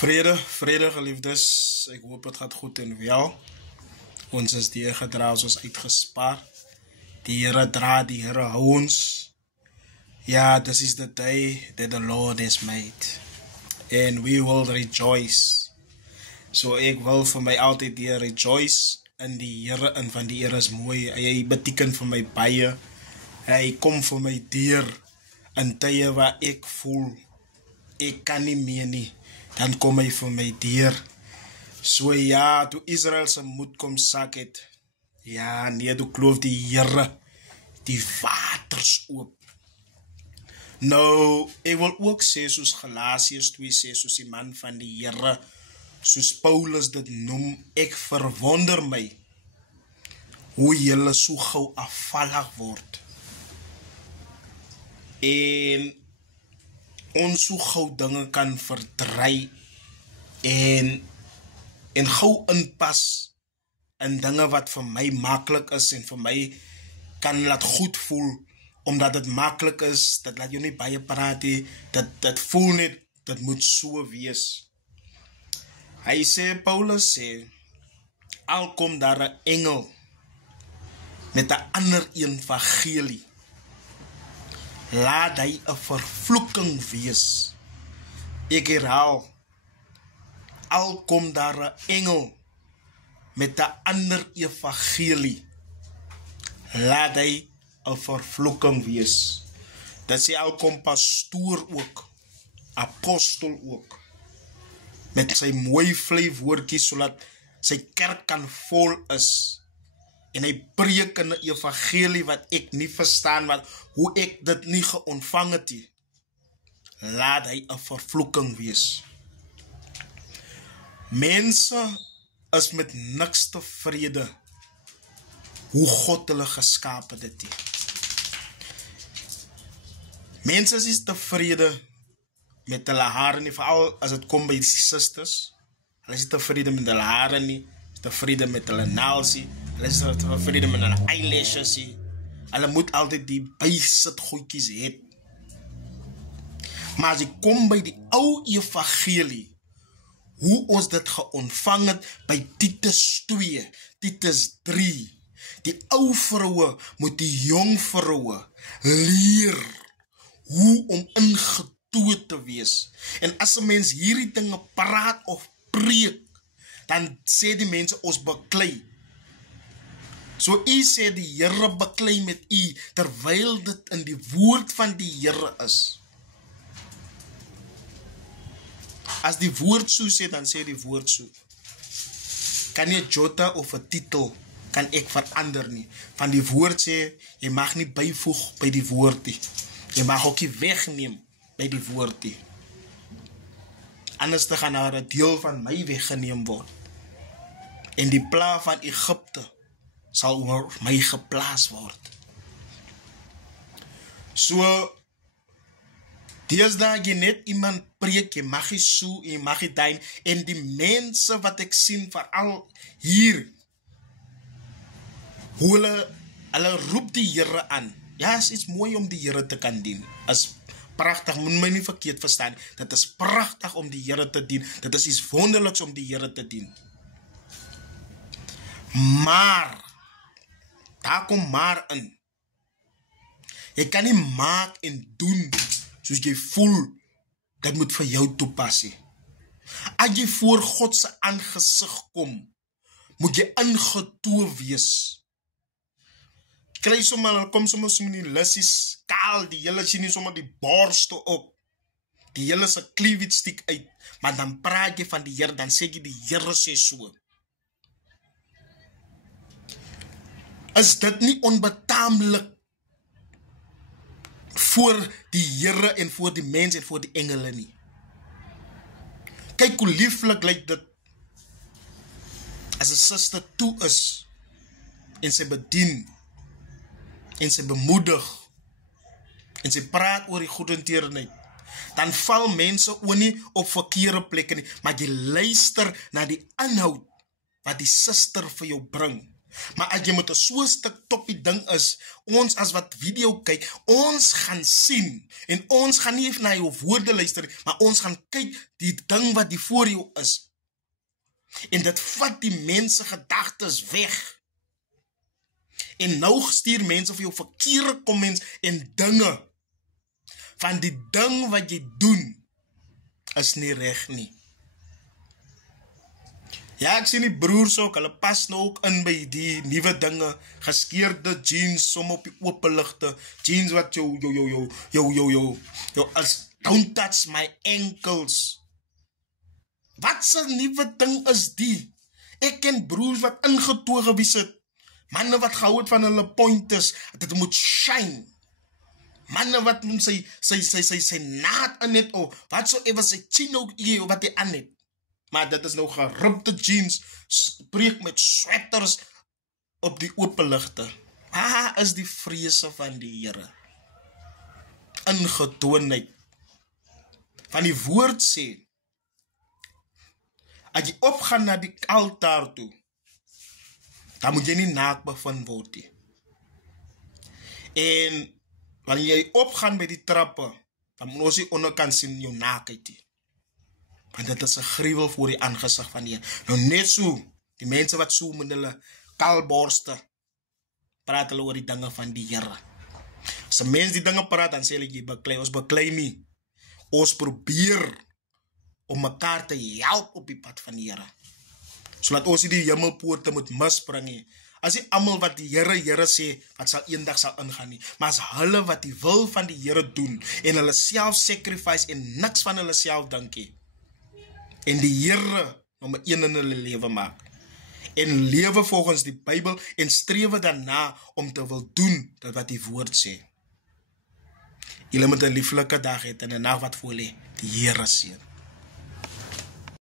Vrede geliefdes, ek hoop het gaat goed en wel. Ons is die gedra, ons is uitgespaar. Die Here dra, die Here hou ons. Ja, this is the day that the Lord has made. And we will rejoice. So ek wil vir my altyd die rejoice in die Here, en van die Here is mooi. Hy beteken vir my baie. Hy kom vir my deur in tye waar ek voel ek kan nie meer nie. Dan kom hy vir my deur. So ja, toe Israel se moed kom sak het. Ja, nee, toe kloof die Here die waters oop. Nou, ek wil ook sê soos Galasiërs 2 sê, soos die man van die Here, soos Paulus dit noem, ek verwonder my hoe julle so gou afvallig word. En ons so gou dinge kan verdry en gou inpas in dinge wat vir my maklik is en vir my kan laat goed voel, omdat dit maklik is, dit laat jou nie baie praat nie, dit voel net, dit moet so wees. Hy sê, Paulus sê, al kom daar 'n engel met 'n ander evangelie, laat hy 'n vervloeking wees. Ek herhaal, al kom daar 'n engel met 'n ander evangelie, laat hy 'n vervloeking wees. Dit sê al kom pastoor ook, apostel ook, met sy mooi vlei woordjies, sodat sy kerk kan vol is. En hy preek in 'n evangelie wat ek nie verstaan, wat hoe ek dit nie geontvang het nie. Laat hy 'n vervloeking wees. Mense is met niks tevrede hoe God hulle geskaap het dit. Mense is tevrede met hulle hare nie, veral as dit kom by die susters. Hulle is tevrede met hulle hare nie, tevrede met hulle nails nie, hulle is tevrede met hulle eyelashes nie. Hulle moet altyd die bysit goedjies hê. Maar as jy kom by die ou evangelie, hoe ons dit geontvang het by Titus 2, Titus 3, die ou vroue moet die jong vroue leer hoe om ingetoe te wees. En as 'n mens hierdie dinge praat of preek, dan sê die mense ons beklei. So u sê die Here beklei met u, terwyl dit in die woord van die Here is. As die woord so sê, dan sê die woord so. Kan nie 'n jota of 'n titel kan ek verander nie. Van die woord sê, jy mag nie byvoeg by die woord nie. Jy mag ook nie wegneem by die woord nie. Anders te gaan daar 'n deel van my weggeneem word. En die pla van Egipte sal oor my geplaas word. So, deesdae jy net iemand preek, jy mag nie so, jy mag nie daai, en die mense wat ek sien, veral hier, hoe hulle roep die Here aan. Ja, is iets mooi om die Here te kan dien. Is pragtig, moet my nie verkeerd verstaan. Dit is pragtig om die Here te dien. Dit is iets wonderliks om die Here te dien. Maar, daar kom maar in. Jy kan nie maak en doen soos jy voel, dit moet vir jou toepas nie. As jy voor God se aangesig kom, moet jy ingetoe wees. Kry sommer, kom sommer so die lissies kaal, die hele sien nie sommer die borste op, die hele se cleavage stiek uit, maar dan praat jy van die Here, dan sê jy die Here sê so. Is dit nie onbetaamlik voor die Here en voor die mens en voor die engele nie? Kyk hoe lieflik lyk dit as 'n suster toe is en sy bedien en sy bemoedig en sy praat oor die goedertierenheid. Dan val mense ook nie op verkeerde plekke nie, maar jy luister na die inhoud wat die suster vir jou bring. Maar as jy met 'n so stuk toppie ding is, ons as wat video kyk, ons gaan sien, en ons gaan nie na jou woorde luister, maar ons gaan kyk die ding wat die voor jou is. En dit vat die mense gedagtes weg. En nou stuur mense vir jou verkeerde comments en dinge, van die ding wat jy doen, is nie reg nie. Ja, ek sien die broers ook, hulle pas nou ook in by die nuwe dinge, geskeerde jeans, som op die openligte, jeans wat jou, as don't touch my ankles. Wat se nuwe ding is die? Ek ken broers wat ingetoe gewees het, manne wat gehou het van hulle pointers, dit moet shine. Manne wat sy naad in het, of wat so ever sy chino wat hy aan het. Maar dit is nou geribde jeans, spreek met sweaters op die openligte. Waar is die vrese van die Here? Ingetoonheid. Van die woord sê, as jy opgaan na die altaar toe, dan moet jy nie naak bevind word nie. En wanneer jy opgaan by die trappe, dan moet ons nie onderkant sien jou naakheid nie. Want dit is 'n gruwel voor die aangesig van die Here. Nou net so, die mense wat so met hulle kalborste praat hulle oor die dinge van die Here. As 'n mens die dinge praat, dan sê hulle jy beklei. Ons beklei nie. Ons probeer om mekaar te help op die pad van die Here. Sodat ons nie die hemelpoorte moet misbring nie. As nie almal wat die Here sê, wat sal eendag sal ingaan nie. Maar as hulle wat die wil van die Here doen, en hulle self sacrifice, en niks van hulle self dink nie, en die Here nommer 1 in hulle lewe maak, en lewe volgens die Bybel, en strewe daarna om te wil doen, dat wat die woord sê. Julle moet 'n lieflike dag hê, en 'n nag wat voor lê, die Here seën.